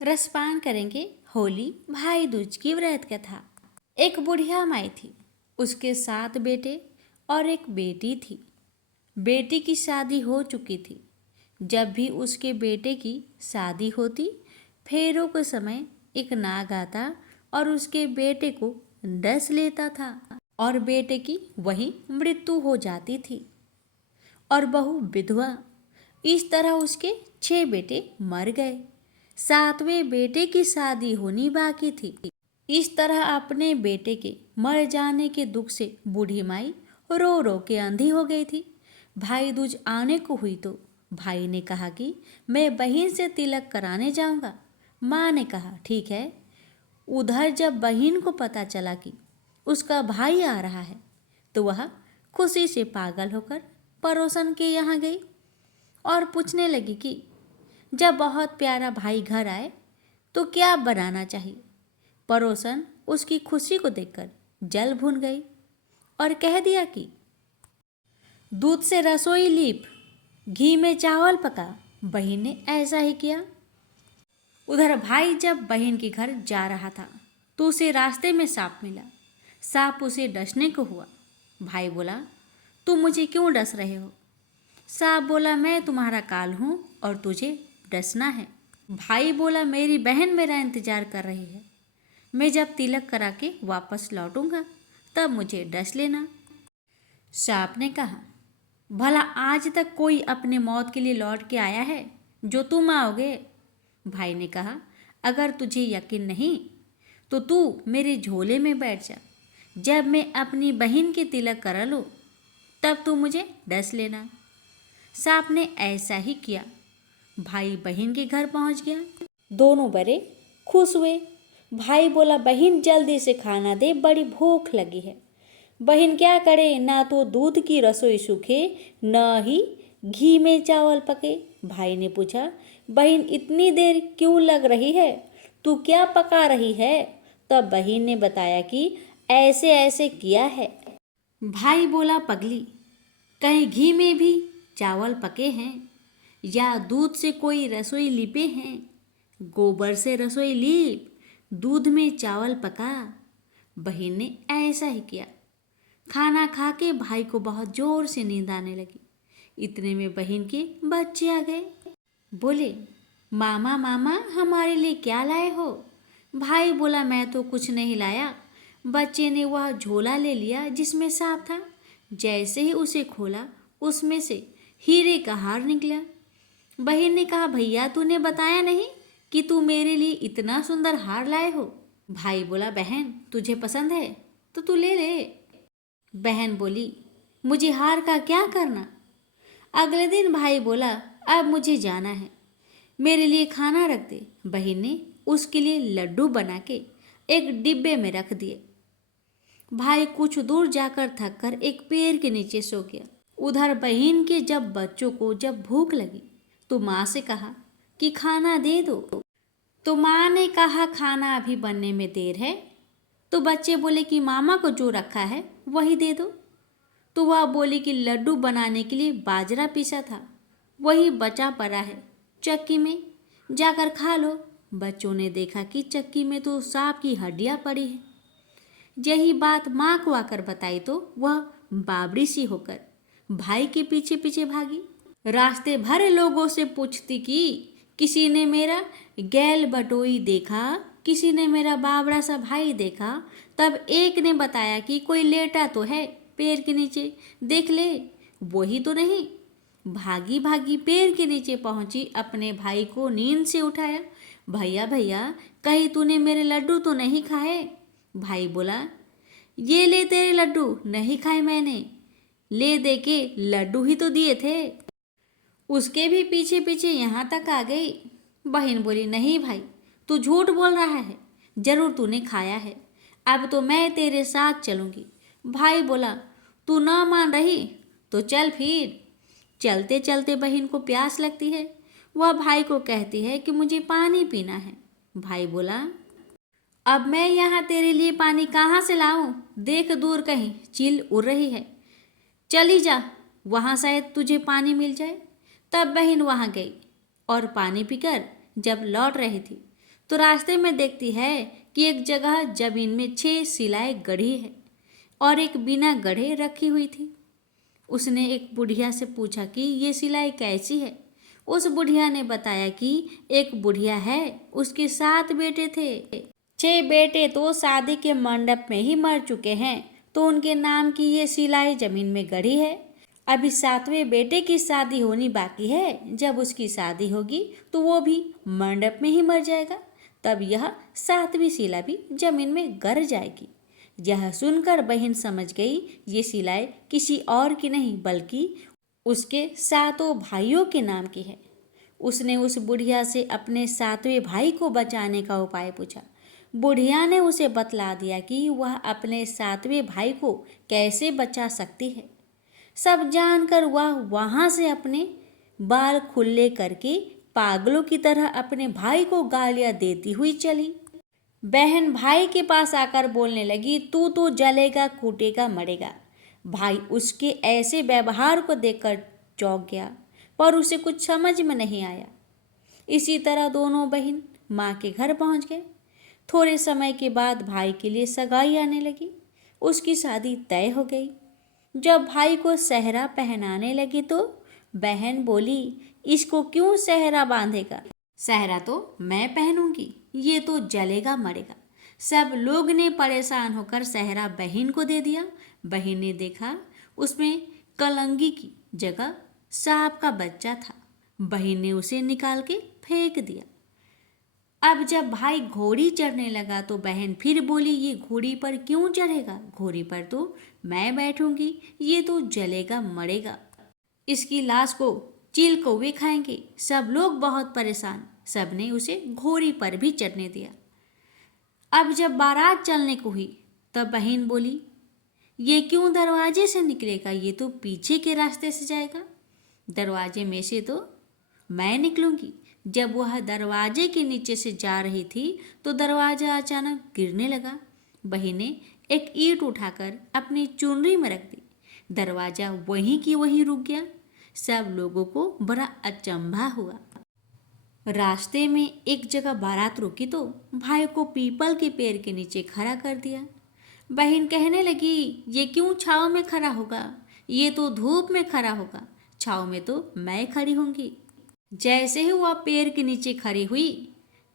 रसपान करेंगे होली भाई दूज की व्रत कथा। एक बुढ़िया माई थी, उसके 7 बेटे और एक बेटी थी। बेटी की शादी हो चुकी थी। जब भी उसके बेटे की शादी होती, फेरों के समय एक नाग आता और उसके बेटे को डस लेता था और बेटे की वही मृत्यु हो जाती थी और बहू विधवा। इस तरह उसके 6 बेटे मर गए। 7वें बेटे की शादी होनी बाकी थी। इस तरह अपने बेटे के मर जाने के दुख से बूढ़ी माई रो रो के अंधी हो गई थी। भाई दूज आने को हुई तो भाई ने कहा कि मैं बहन से तिलक कराने जाऊंगा। माँ ने कहा ठीक है। उधर जब बहन को पता चला कि उसका भाई आ रहा है तो वह खुशी से पागल होकर पड़ोसन के यहाँ गई और पूछने लगी कि जब बहुत प्यारा भाई घर आए तो क्या बनाना चाहिए। पड़ोसन उसकी खुशी को देखकर जल भून गई और कह दिया कि दूध से रसोई लीप, घी में चावल पका। बहन ने ऐसा ही किया। उधर भाई जब बहन के घर जा रहा था तो उसे रास्ते में सांप मिला। सांप उसे डसने को हुआ। भाई बोला, तुम मुझे क्यों डस रहे हो? सांप बोला, मैं तुम्हारा काल हूँ और तुझे डसना है। भाई बोला, मेरी बहन मेरा इंतजार कर रही है। मैं जब तिलक करा के वापस लौटूंगा तब मुझे डस लेना। सांप ने कहा, भला आज तक कोई अपने मौत के लिए लौट के आया है जो तुम आओगे? भाई ने कहा, अगर तुझे यकीन नहीं तो तू मेरे झोले में बैठ जा। जब मैं अपनी बहन के तिलक करा लूँ तब तू मुझे डस लेना। सांप ने ऐसा ही किया। भाई बहन के घर पहुंच गया। दोनों बड़े खुश हुए। भाई बोला, बहन जल्दी से खाना दे, बड़ी भूख लगी है। बहन क्या करे, ना तो दूध की रसोई सूखे न ही घी में चावल पके। भाई ने पूछा, बहन इतनी देर क्यों लग रही है, तू क्या पका रही है? तब बहन ने बताया कि ऐसे ऐसे किया है। भाई बोला, पगली, कहीं घी में भी चावल पके हैं या दूध से कोई रसोई लिपे हैं? गोबर से रसोई लीप, दूध में चावल पका। बहन ने ऐसा ही किया। खाना खा के भाई को बहुत जोर से नींद आने लगी। इतने में बहन के बच्चे आ गए। बोले, मामा मामा हमारे लिए क्या लाए हो? भाई बोला, मैं तो कुछ नहीं लाया। बच्चे ने वह झोला ले लिया जिसमें सांप था। जैसे ही उसे खोला उसमें से हीरे का हार निकला। बहन ने कहा, भैया तूने बताया नहीं कि तू मेरे लिए इतना सुंदर हार लाए हो। भाई बोला, बहन तुझे पसंद है तो तू ले ले। बहन बोली, मुझे हार का क्या करना? अगले दिन भाई बोला, अब मुझे जाना है, मेरे लिए खाना रख दे। बहन ने उसके लिए लड्डू बना के एक डिब्बे में रख दिए। भाई कुछ दूर जाकर थक कर एक पेड़ के नीचे सो गया। उधर बहन के जब बच्चों को जब भूख लगी तो माँ से कहा कि खाना दे दो। तो माँ ने कहा, खाना अभी बनने में देर है। तो बच्चे बोले कि मामा को जो रखा है वही दे दो। तो वह बोली कि लड्डू बनाने के लिए बाजरा पीसा था, वही बचा पड़ा है, चक्की में जाकर खा लो। बच्चों ने देखा कि चक्की में तो सांप की हड्डियाँ पड़ी है। यही बात माँ को आकर बताई तो वह बावड़ी सी होकर भाई के पीछे पीछे भागी। रास्ते भर लोगों से पूछती कि किसी ने मेरा गैल बटोई देखा, किसी ने मेरा बावड़ा सा भाई देखा। तब एक ने बताया कि कोई लेटा तो है पेड़ के नीचे, देख ले, वही तो नहीं। भागी भागी पेड़ के नीचे पहुंची, अपने भाई को नींद से उठाया। भैया भैया, कहीं तूने मेरे लड्डू तो नहीं खाए? भाई बोला, ये ले तेरे लड्डू, नहीं खाए मैंने, ले दे के लड्डू ही तो दिए थे। उसके भी पीछे पीछे यहाँ तक आ गई। बहन बोली, नहीं भाई, तू झूठ बोल रहा है, जरूर तूने खाया है, अब तो मैं तेरे साथ चलूँगी। भाई बोला, तू ना मान रही तो चल फिर। चलते चलते बहन को प्यास लगती है। वह भाई को कहती है कि मुझे पानी पीना है। भाई बोला, अब मैं यहाँ तेरे लिए पानी कहाँ से लाऊं? देख दूर कहीं चील उड़ रही है, चली जा, वहाँ शायद तुझे पानी मिल जाए। तब बहन वहाँ गई और पानी पीकर जब लौट रही थी तो रास्ते में देखती है कि एक जगह जमीन में 6 शिलाएं गढ़ी है और एक बिना गढ़े रखी हुई थी। उसने एक बुढ़िया से पूछा कि ये सिलाई कैसी है। उस बुढ़िया ने बताया कि एक बुढ़िया है, उसके 7 बेटे थे। 6 बेटे तो शादी के मंडप में ही मर चुके हैं, तो उनके नाम की ये सिलाई जमीन में गड़ी है। अभी 7वें बेटे की शादी होनी बाकी है। जब उसकी शादी होगी तो वो भी मंडप में ही मर जाएगा, तब यह 7वीं शिला भी जमीन में गर जाएगी। यह सुनकर बहन समझ गई ये सिलाई किसी और की नहीं बल्कि उसके 7 भाइयों के नाम की है। उसने उस बुढ़िया से अपने 7वें भाई को बचाने का उपाय पूछा। बुढ़िया ने उसे बतला दिया कि वह अपने 7वें भाई को कैसे बचा सकती है। सब जानकर वह वहाँ से अपने बाल खुले करके पागलों की तरह अपने भाई को गालियाँ देती हुई चली। बहन भाई के पास आकर बोलने लगी, तू तो जलेगा, कूटेगा, मरेगा। भाई उसके ऐसे व्यवहार को देखकर चौंक गया, पर उसे कुछ समझ में नहीं आया। इसी तरह दोनों बहन माँ के घर पहुँच गए। थोड़े समय के बाद भाई के लिए सगाई आने लगी। उसकी शादी तय हो गई। जब भाई को सेहरा पहनाने लगी तो बहन बोली, इसको क्यों सेहरा बांधेगा? सेहरा तो मैं पहनूंगी, ये तो जलेगा मरेगा। सब लोग ने परेशान होकर सेहरा बहन को दे दिया। बहन ने देखा उसमें कलंगी की जगह सांप का बच्चा था। बहन ने उसे निकाल के फेंक दिया। अब जब भाई घोड़ी चढ़ने लगा तो बहन फिर बोली, ये घोड़ी पर क्यों चढ़ेगा? घोड़ी पर तो मैं बैठूंगी, ये तो जलेगा मरेगा। इसकी लाश को चील कौवे खाएंगे। सब लोग बहुत परेशान। सबने उसे घोड़ी पर भी चढ़ने दिया। अब जब बारात चलने को हुई तब बहन बोली, ये क्यों दरवाजे से निकलेगा? ये तो पीछे के रास्ते से जाएगा। दरवाजे में से तो मैं निकलूंगी। जब वह दरवाजे के नीचे से जा रही थी तो दरवाजा अचानक गिरने लगा। बहन ने एक ईंट उठाकर अपनी चुनरी में रख दी। दरवाजा वहीं की वहीं रुक गया। सब लोगों को बड़ा अचंभा हुआ। रास्ते में एक जगह बारात रुकी तो भाई को पीपल के पेड़ के नीचे खड़ा कर दिया। बहन कहने लगी, ये क्यों छांव में खड़ा होगा? ये तो धूप में खड़ा होगा। छांव में तो मैं खड़ी होंगी। जैसे ही वह पेड़ के नीचे खड़ी हुई,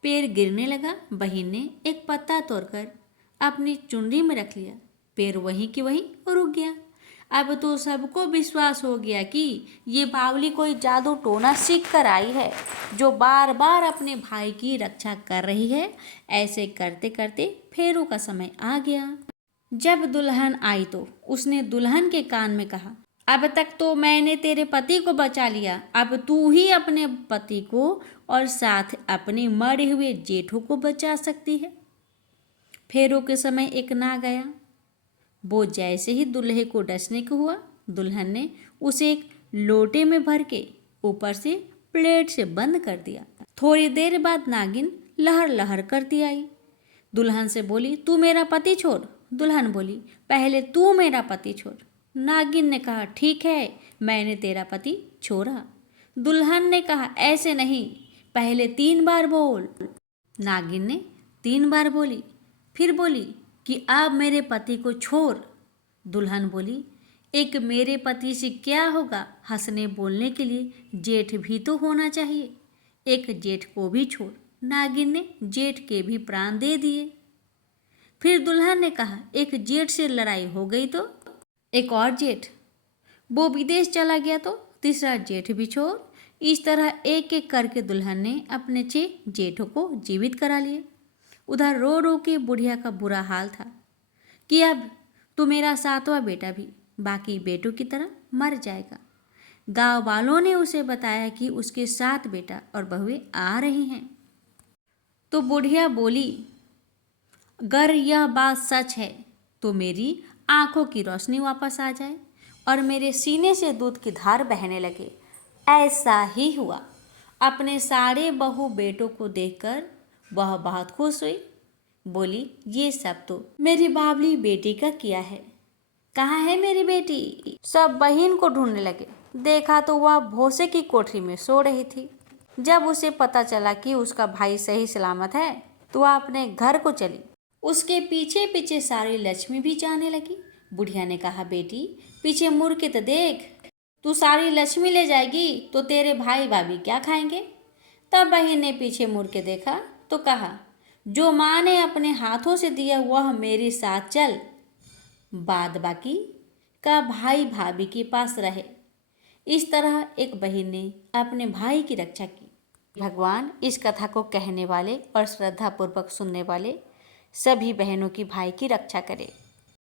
पेड़ गिरने लगा। बहन ने एक पत्ता तोड़कर अपनी चुनरी में रख लिया। पेड़ वहीं की वहीं रुक गया। अब तो सबको विश्वास हो गया कि ये बावली कोई जादू टोना सीख कर आई है, जो बार बार अपने भाई की रक्षा कर रही है। ऐसे करते करते फेरू का समय आ गया। जब दुल्हन आई तो उसने दुल्हन के कान में कहा, अब तक तो मैंने तेरे पति को बचा लिया, अब तू ही अपने पति को और साथ अपने मरे हुए जेठों को बचा सकती है। फेरू के समय एक नाग आया। वो जैसे ही दूल्हे को डसने को हुआ, दुल्हन ने उसे एक लोटे में भर के ऊपर से प्लेट से बंद कर दिया। थोड़ी देर बाद नागिन लहर लहर करती आई। दुल्हन से बोली, तू मेरा पति छोड़। दुल्हन बोली, पहले तू मेरा पति छोड़। नागिन ने कहा, ठीक है, मैंने तेरा पति छोड़ा। दुल्हन ने कहा, ऐसे नहीं, पहले 3 बार बोल। नागिन ने 3 बार बोली। फिर बोली कि अब मेरे पति को छोड़। दुल्हन बोली, एक मेरे पति से क्या होगा? हंसने बोलने के लिए जेठ भी तो होना चाहिए। एक जेठ को भी छोड़। नागिन ने जेठ के भी प्राण दे दिए। फिर दुल्हन ने कहा, एक जेठ से लड़ाई हो गई तो एक और जेठ, वो विदेश चला गया तो तीसरा जेठ भी छोड़। इस तरह एक एक करके दुल्हन ने अपने 6 जेठों को जीवित करा लिए। उधर रो रो के बुढ़िया का बुरा हाल था कि अब तो मेरा 7वां बेटा भी बाकी बेटों की तरह मर जाएगा। गांव वालों ने उसे बताया कि उसके 7 बेटा और बहुएं आ रही हैं। तो बुढ़िया बोली, अगर यह बात सच है तो मेरी आंखों की रोशनी वापस आ जाए और मेरे सीने से दूध की धार बहने लगे। ऐसा ही हुआ। अपने सारे बहू बेटों को देखकर वह बहुत खुश हुई। बोली, ये सब तो मेरी बावली बेटी का किया है। कहाँ है मेरी बेटी? सब बहन को ढूंढने लगे। देखा तो वह भोसे की कोठरी में सो रही थी। जब उसे पता चला कि उसका भाई सही सलामत है तो वह अपने घर को चली। उसके पीछे पीछे सारी लक्ष्मी भी जाने लगी। बुढ़िया ने कहा, बेटी पीछे मुड़ के तो देख, तू सारी लक्ष्मी ले जाएगी तो तेरे भाई भाभी क्या खाएंगे। तब बहन ने पीछे मुड़ के देखा तो कहा, जो माँ ने अपने हाथों से दिया वह मेरे साथ चल, बाद बाकी का भाई भाभी के पास रहे। इस तरह एक बहन ने अपने भाई की रक्षा की। भगवान इस कथा को कहने वाले और श्रद्धापूर्वक सुनने वाले सभी बहनों की भाई की रक्षा करे।